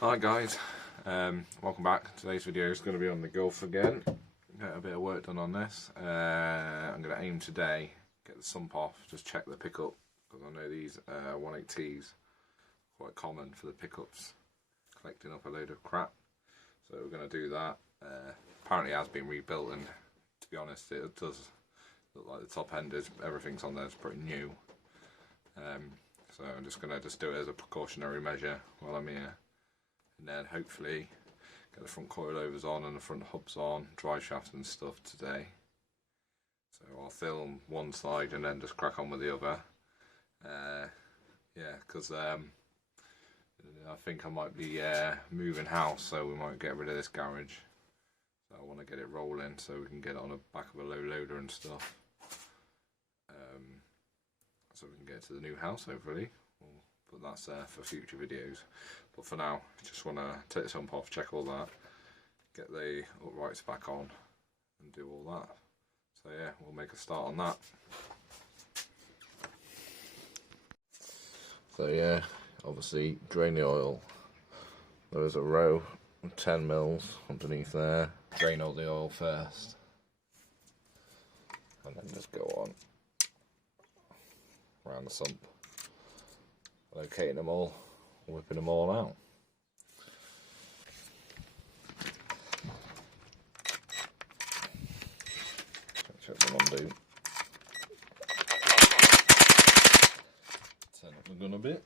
Hi guys, welcome back. Today's video is going to be on the Gulf again. Get a bit of work done on this. I'm going to aim today, get the sump off, just check the pickup, because I know these 180Ts are quite common for the pickups, collecting up a load of crap. So we're going to do that. Apparently it has been rebuilt, and to be honest it does look like the top end is, everything's on there is pretty new. So I'm just going to do it as a precautionary measure while I'm here. And then hopefully get the front coilovers on and the front hubs on, Driveshaft and stuff today. So I'll film one side and then just crack on with the other. Yeah, because I think I might be moving house, so we might get rid of this garage. So I want to get it rolling so we can get it on the back of a low loader and stuff. So we can get to the new house hopefully. But that's for future videos. But for now, just want to take the sump off, check all that, get the uprights back on and do all that. So yeah, we'll make a start on that. So yeah, obviously drain the oil. There is a row of 10 mils underneath there. Drain all the oil first and then just go on around the sump. Locating them all, whipping them all out. Check them undo. Turn up the gun a bit.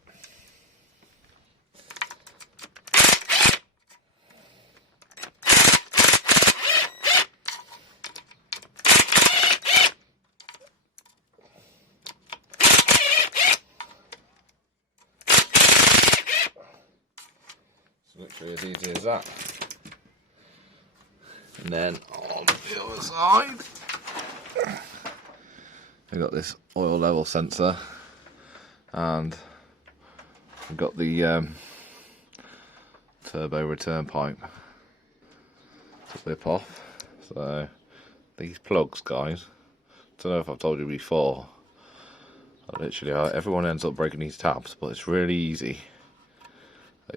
Literally as easy as that. And then on the other side, we've got this oil level sensor, and we've got the turbo return pipe to whip off. So these plugs, guys, I don't know if I've told you before, literally everyone ends up breaking these tabs, but it's really easy.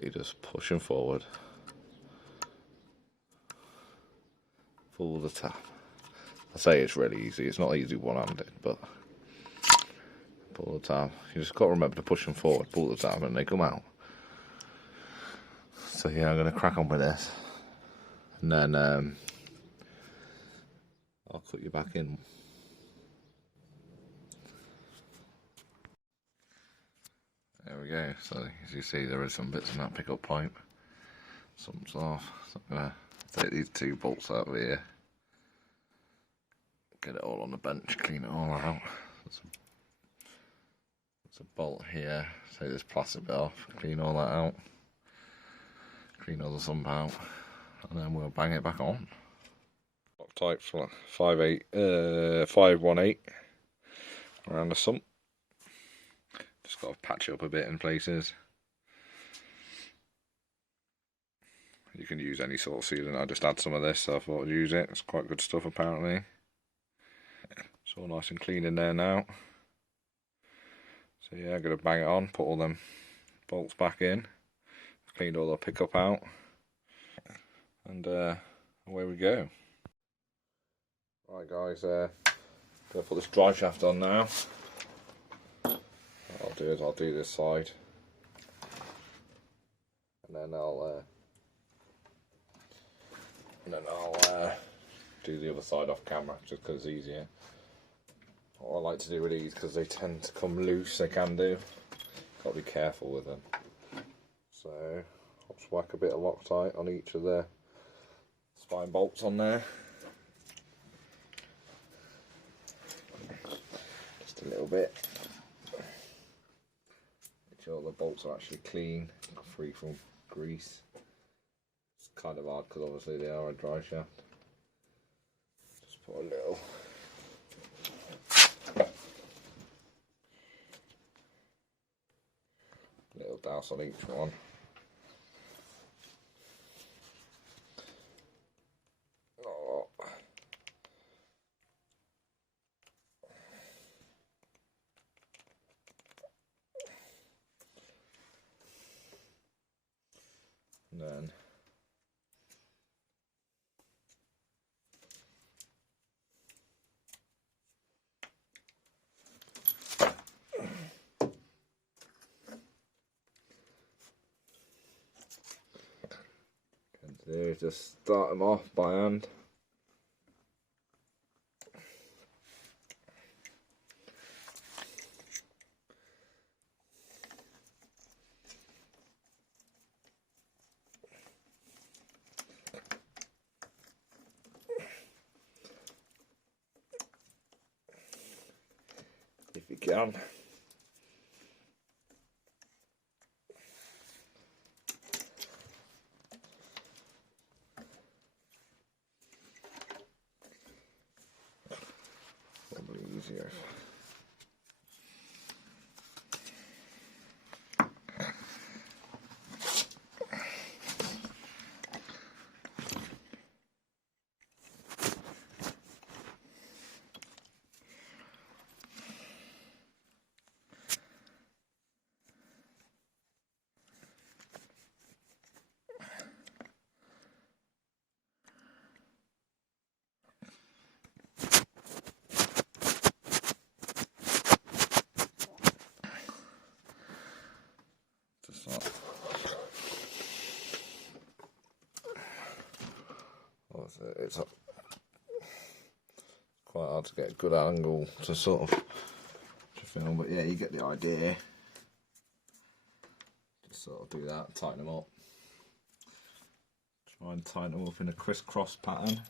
You just push them forward, pull the tab. I say it's really easy, it's not easy one-handed, but pull the tab. You just got to remember to push them forward, pull the tab, and they come out. So yeah, I'm going to crack on with this, and then I'll cut you back in. There we go. So as you see, there is some bits in that pickup pipe. Sump's off. So I'm going to take these two bolts out of here, get it all on the bench, clean it all out. There's a bolt here. Take this plastic bit off, clean all that out, clean all the sump out, and then we'll bang it back on. Loctite for 518 around the sump. Just got to patch it up a bit in places. You can use any sort of sealant. I just had some of this, so I thought I'd use it. It's quite good stuff apparently. It's all nice and clean in there now. So yeah, I'm going to bang it on, put all them bolts back in. Cleaned all the pickup out. And away we go. Right guys, going to put this drive shaft on now. What I'll do is I'll do this side, and then I'll do the other side off camera, just because it's easier. What I like to do with these, because they tend to come loose, they can do. Got to be careful with them. So I'll just whack a bit of Loctite on each of the spine bolts on there. Just a little bit. Make sure the bolts are actually clean, free from grease. It's kind of hard because obviously they are a drive shaft. Just put a little douse on each one. and then just start them off by hand. If you can. Probably easier. It's quite hard to get a good angle to sort of film, but yeah, you get the idea. Just sort of do that, tighten them up. Try and tighten them up in a crisscross pattern.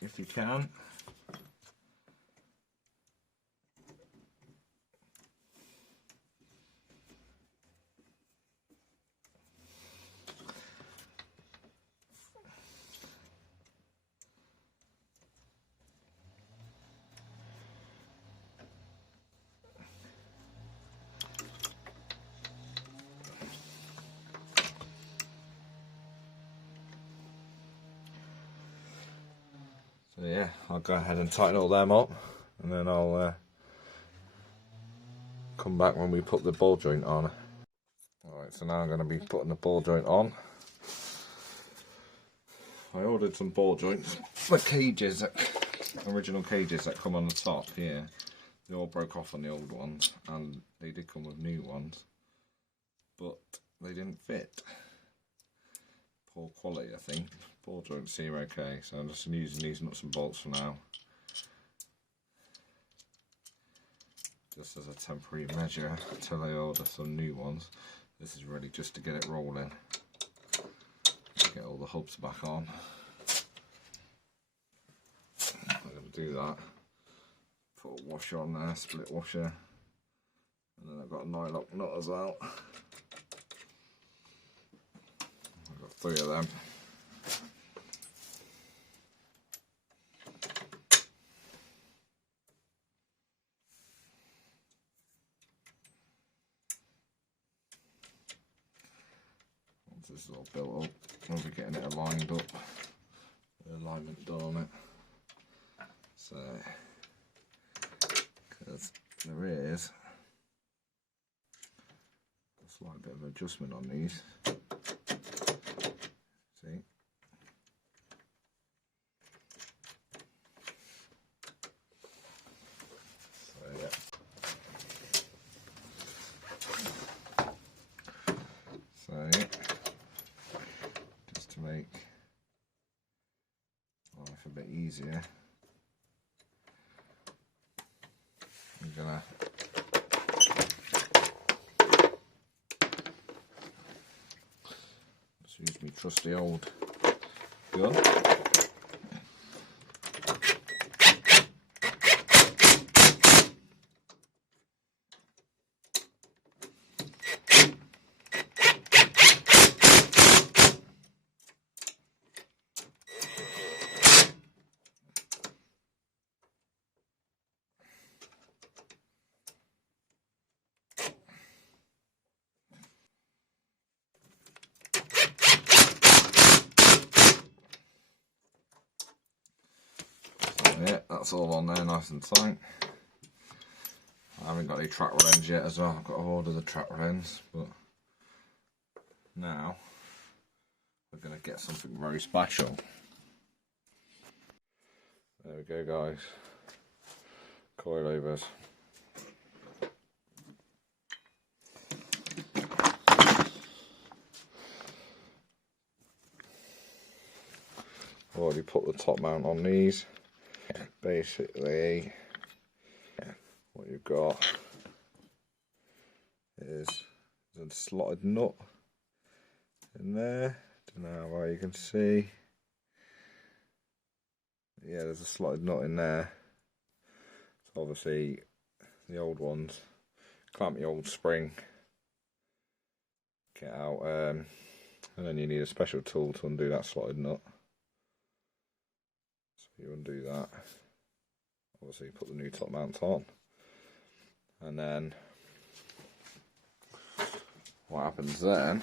If you can. So yeah, I'll go ahead and tighten all them up, and then I'll come back when we put the ball joint on. Alright, so now I'm going to be putting the ball joint on. I ordered some ball joints, the cages, original cages that come on the top here. They all broke off on the old ones, and they did come with new ones, but they didn't fit. Poor quality, I think. Ball joints seem okay, so I'm just using these nuts and bolts for now, just as a temporary measure until I order some new ones. This is really just to get it rolling, get all the hubs back on. I'm going to do that. Put a washer on there, split washer, and then I've got a nylock nut as well. I've got 3 of them. Once this is all built up, we'll be getting it aligned up, alignment done on it. So, because there is a slight bit of adjustment on these. See? So yeah. So yeah. Just to make life a bit easier, I'm gonna just use my trusty old gun. Yeah, that's all on there nice and tight. I'm haven't got any track ends yet as well. I've got to order the track ends, but now we're going to get something very special. There we go, guys. Coilovers. Already put the top mount on these. Basically, what you've got is a slotted nut in there. Don't know how you can see. Yeah, there's a slotted nut in there. So obviously, the old ones clamp the old spring, get out, and then you need a special tool to undo that slotted nut. So you undo that. Obviously, you put the new top mount on, and then what happens then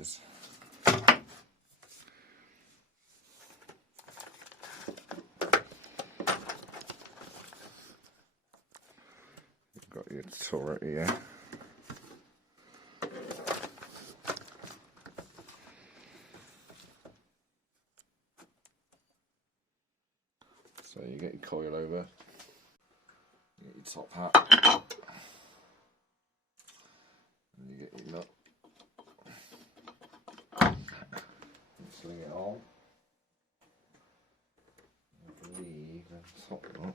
is you've got your turret here. So you get your coilover, you get your top hat, and you get your nut. You sling it on. I believe the top nut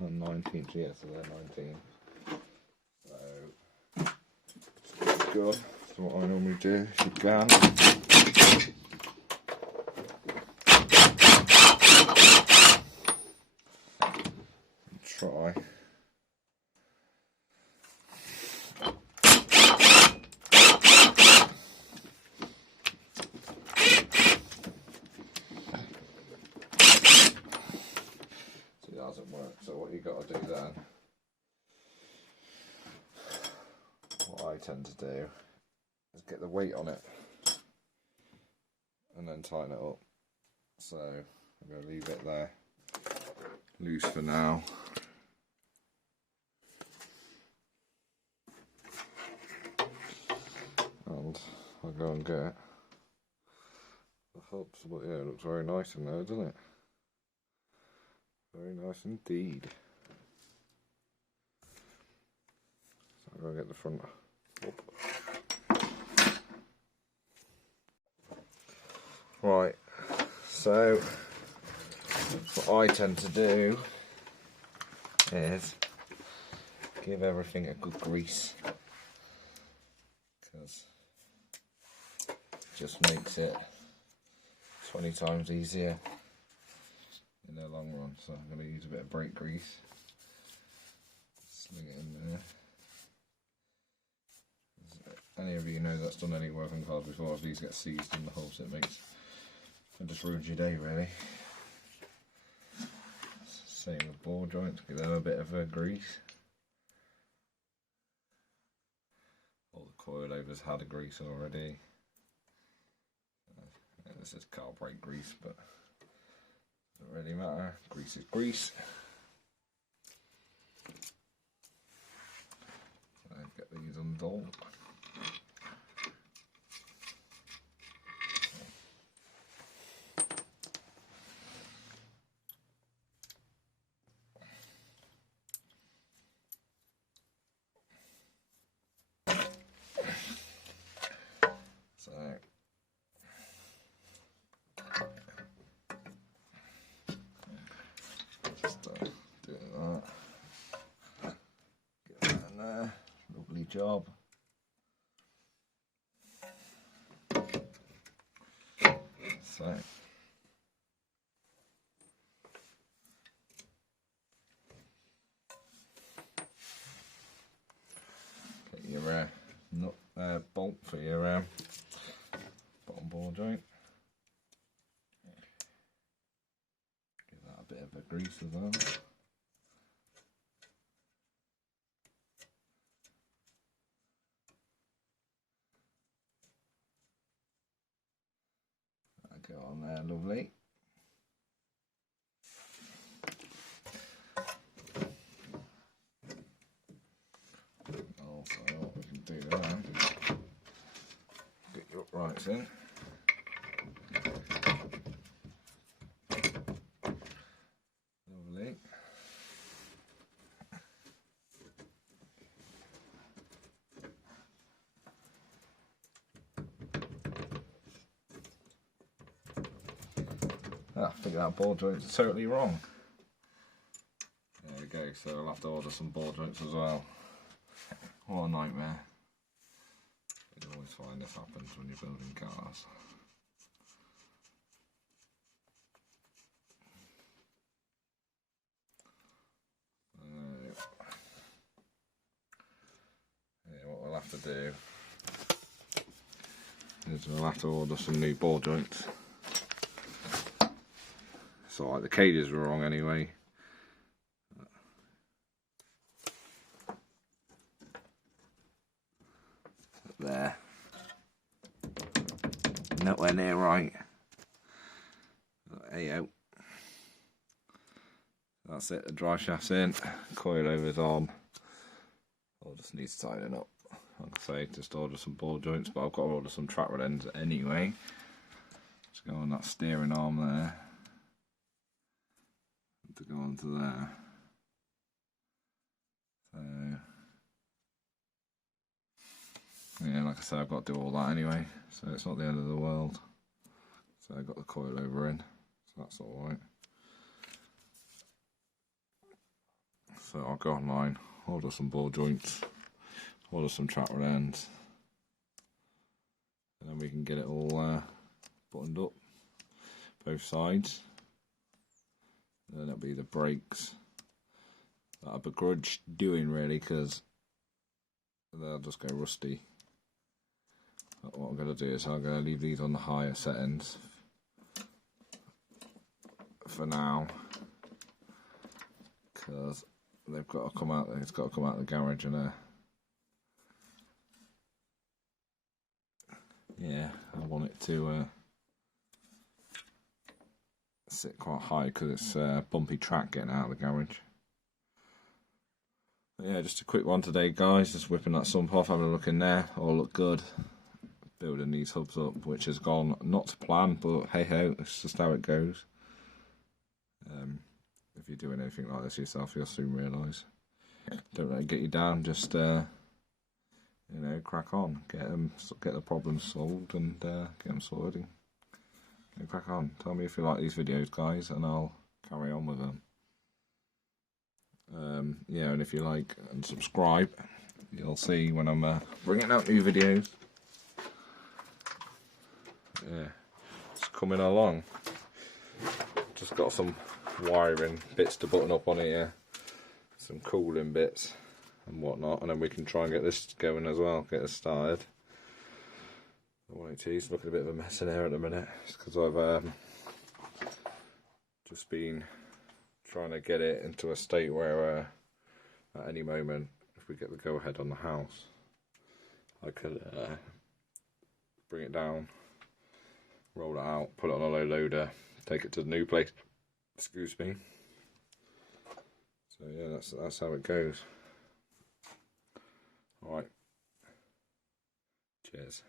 and 19, yeah, so they're 19. So it's good. So what I normally do, if you can, try. See, that doesn't work. So what you got to do then, what I tend to do is get the weight on it and then tighten it up. So I'm going to leave it there loose for now. And I'll go and get the hubs, but yeah, it looks very nice in there, doesn't it? Very nice indeed. So I'll go get the front up. Right, so what I tend to do is give everything a good grease, because it just makes it 20 times easier in the long run. So I'm going to use a bit of brake grease, sling it in there. As any of you know that's done any work on cars before, if these get seized in the hole, so it just ruins your day really. Same with ball joints, give them a bit of a grease. All the coilovers had a grease already. This is car brake grease, but doesn't really matter. Grease is grease. So get these undone. So just doing that. Get that in there. Lovely job. So get your bolt for your bottom ball joint. Give that a bit of a grease as well. That'll go on there, lovely. sprites in. Lovely. I think that ball joint's totally wrong. There we go, so I'll have to order some ball joints as well. What a nightmare. You always find this happens when you're building cars. Yeah, what we'll have to do is we'll have to order some new ball joints. It's alright, the cages were wrong anyway. There. Nowhere near right. Hey-o. That's it, the drive shaft's in, coilovers on. I'll just need to tighten up. Like I say, just order some ball joints, but I've got to order some track rod ends anyway. Just go on that steering arm there. To go onto there. So, yeah, like I said, I've got to do all that anyway, so it's not the end of the world. So I got the coilover in, so that's alright. So I'll go online, order some ball joints, order some track rod ends, and then we can get it all buttoned up, both sides. And then it'll be the brakes that I begrudge doing really, because they'll just go rusty. But what I'm going to do is I'm going to leave these on the higher settings for now, because they've got to come out. It's got to come out of the garage, and yeah, I want it to sit quite high because it's bumpy track getting out of the garage. But yeah, just a quick one today, guys. Just whipping that sump off, having a look in there. All look good. Building these hubs up, which has gone not to plan, but hey ho, it's just how it goes. If you're doing anything like this yourself, you'll soon realise. Don't let it get you down. Just you know, crack on. Get the problems solved, and get them sorted. And crack on. Tell me if you like these videos, guys, and I'll carry on with them. Yeah, and if you like and subscribe, you'll see when I'm bringing out new videos. Yeah, it's coming along. Just got some wiring bits to button up on here, some cooling bits and whatnot, and then we can try and get this going as well, get this started. The 180's looking a bit of a mess in here at the minute. It's because I've just been trying to get it into a state where at any moment, if we get the go ahead on the house, I could bring it down, roll it out, put it on a low loader, take it to the new place. Excuse me. So yeah, that's how it goes. All right. Cheers.